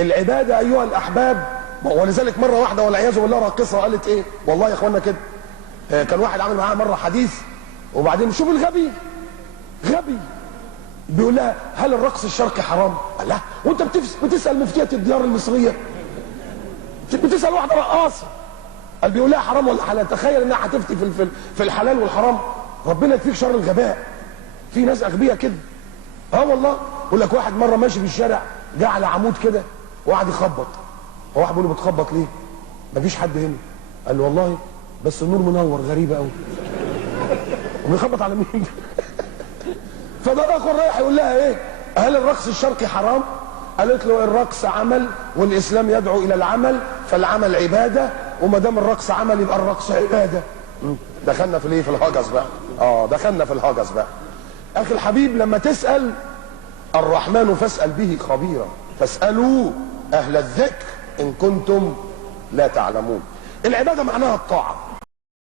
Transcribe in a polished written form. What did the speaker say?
العباده ايها الاحباب. ولذلك مره واحده والعياذ بالله راقصه قالت ايه، والله يا اخوانا كده، كان واحد عامل معاها مره حديث، وبعدين شوف الغبي غبي بيقول لها هل الرقص الشرقي حرام؟ قال لها وانت بتسال مفتيه الديار المصريه؟ بتسال واحده رقاصه. قال بيقول لها حرام ولا حلال؟ تخيل انها هتفتي في الحلال والحرام. ربنا يكفيك شر الغباء. في ناس اغبياء كده. والله يقول لك واحد مره ماشي في الشارع جه على عمود كده وقعد يخبط. واحد بيقول له بتخبط ليه؟ مفيش حد هنا. قال له والله بس النور منور. غريبه قوي. وبيخبط على مين؟ فده اخر رايح يقول لها ايه؟ هل الرقص الشرقي حرام؟ قالت له الرقص عمل والاسلام يدعو الى العمل، فالعمل عباده، وما دام الرقص عمل يبقى الرقص عباده. دخلنا في الايه؟ في الهجس بقى. دخلنا في الهجس بقى. اخي الحبيب لما تسال الرحمن فاسال به خبيرا، فاسالوا اهل الذكر ان كنتم لا تعلمون. العباده معناها الطاعه.